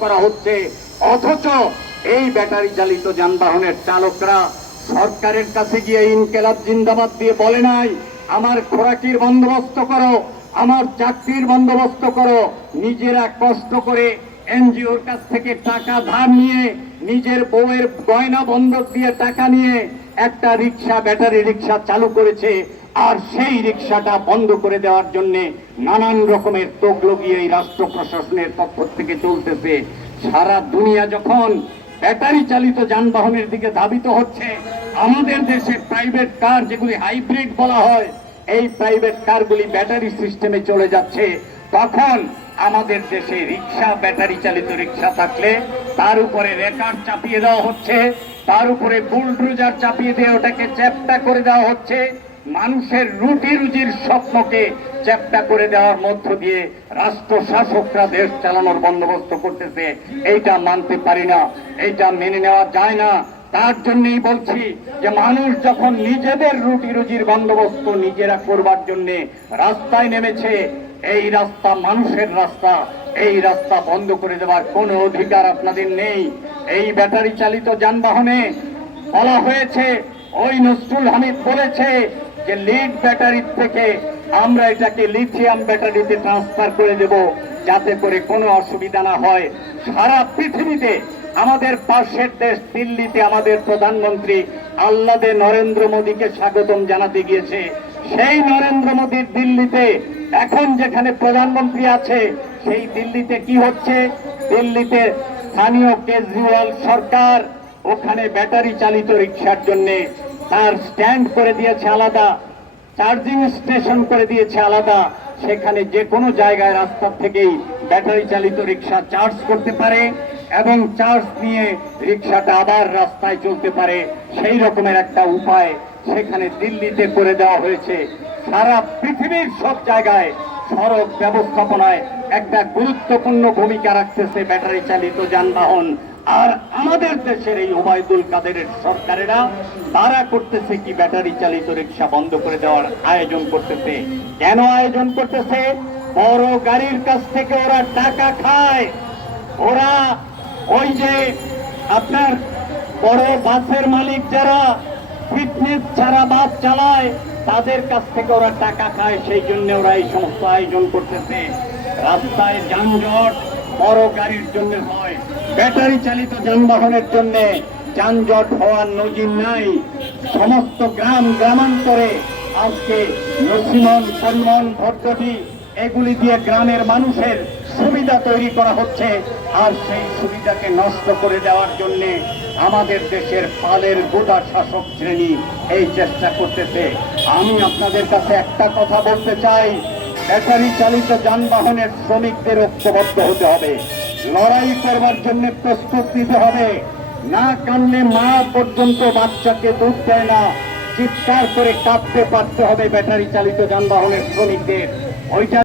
করা হচ্ছে। অথচ এই ব্যাটারি চালিত যানবাহনের চালকরা সরকারের কাছে গিয়ে ইনকেলাব জিন্দাবাদ দিয়ে বলে নাই, আমার খোরাকির বন্দোবস্ত করো, আমার চাকরির বন্দোবস্ত করো। নিজেরা কষ্ট করে এনজিওর কাছ থেকে টাকা ধার নিয়ে, নিজের বউয়ের গয়না বন্ধক দিয়ে টাকা নিয়ে একটা রিক্সা, ব্যাটারি রিক্সা চালু করেছে। আর সেই রিক্সাটা বন্ধ করে দেওয়ার জন্য নানান রকমের তোগলগি এই রাষ্ট্র প্রশাসনের পক্ষ থেকে চলতেছে। সারা দুনিয়া যখন ব্যাটারি চালিত যানবাহনের দিকে ধাবিত হচ্ছে, আমাদের দেশে প্রাইভেট কার যেগুলি হাইব্রিড বলা হয়, এই প্রাইভেট কারগুলি ব্যাটারি সিস্টেমে চলে যাচ্ছে। তখন আমাদের দেশে রিক্সা ব্যাটারি চালিত রিক্সা থাকলে তার উপরে রেকার চাপিয়ে দেওয়া হচ্ছে, তার উপরে বুলড্রোজার চাপিয়ে দিয়ে ওটাকে চ্যাপটা করে দেওয়া হচ্ছে। মানুষের রুটি রুজির স্বপ্নকে চ্যাপটা করে দেওয়ার মধ্য দিয়ে রাষ্ট্র শাসকরা দেশ চালানোর বন্দোবস্ত করতেছে। এইটা মানতে পারি না, এইটা মেনে নেওয়া যায় না। তার জন্যই বলছি যে মানুষ যখন নিজেদের রুটি রুজির বন্দোবস্ত নিজেরা করবার জন্যে রাস্তায় নেমেছে, এই রাস্তা মানুষের রাস্তা, এই রাস্তা বন্ধ করে দেওয়ার কোনো অধিকার আপনাদের নেই। এই ব্যাটারি চালিত যানবাহনে বলা হয়েছে, ওই নজরুল হামিদ বলেছে যে লিড ব্যাটারির থেকে আমরা এটাকে লিথিয়াম ব্যাটারিতে ট্রান্সফার করে দেব, যাতে করে কোনো অসুবিধা না হয়। সারা পৃথিবীতে, আমাদের পাশের দেশ দিল্লিতে আমাদের প্রধানমন্ত্রী আল্লাদে নরেন্দ্র মোদীকে স্বাগতম জানাতে গিয়েছে। সেই নরেন্দ্র মোদীর দিল্লিতে, এখন যেখানে প্রধানমন্ত্রী আছে, সেই দিল্লিতে কি হচ্ছে? দিল্লিতে স্থানীয় কেজরিওয়াল সরকার, ওখানে ব্যাটারি চালিত রিক্সার জন্য তার স্ট্যান্ড করে দিয়েছে আলাদা, চার্জিং স্টেশন করে দিয়েছে আলাদা। সেখানে যে কোনো জায়গায় রাস্তা থেকেই ব্যাটারি চালিত রিক্সা চার্জ করতে পারে এবং চার্জ নিয়ে রিক্সাটা আবার রাস্তায় চলতে পারে। সেই রকমের একটা উপায় সেখানে দিল্লিতে করে দেওয়া হয়েছে। সারা পৃথিবীর সব জায়গায় সড়ক ব্যবস্থাপনায় একটা গুরুত্বপূর্ণ ভূমিকা রাখতেছে ব্যাটারি চালিত যানবাহন। আর আমাদের দেশের এই ওবায়দুল কাদেরের সরকারেরা তারা করতেছে কি ব্যাটারি চালিত রিক্সা বন্ধ করে দেওয়ার আয়োজন করতেছে। কেন আয়োজন করতেছে? বড় গাড়ির কাছ থেকে ওরা টাকা খায়। ওরা ওই যে আপনার বড় বাসের মালিক যারা ফিটনেস ছাড়া বাস চালায়, তাদের কাছ থেকে ওরা টাকা খায়, সেই জন্য ওরা এই সমস্ত আয়োজন করতেছে। রাস্তায় যানজট, বড় গাড়ির জন্য ব্যাটারি চালিত যানবাহনের জন্য যানজট হওয়ার নজির নাই। সমস্ত গ্রাম গ্রামান্তরে আজকে নসিমন পরিমন ভদ্রটি, এগুলি দিয়ে গ্রামের মানুষের সুবিধা তৈরি করা হচ্ছে। আর সেই সুবিধাকে নষ্ট করে দেওয়ার জন্য আমাদের দেশের পালের গোদা শাসক শ্রেণি এই চেষ্টা করতেছে। আমি আপনাদের কাছে একটা কথা বলতে চাই। ব্যাটারি চালিত যানবাহনের শ্রমিকদের ঐক্যবদ্ধ হতে হবে। লড়াই করবার জন্য প্রস্তুত দিতে হবে। না কানলে মা পর্যন্ত বাচ্চাকে দুধ দেয় না। চিৎকার করে কাঁদতে পারতে হবে ব্যাটারি চালিত যানবাহনের শ্রমিকদের। ওইটা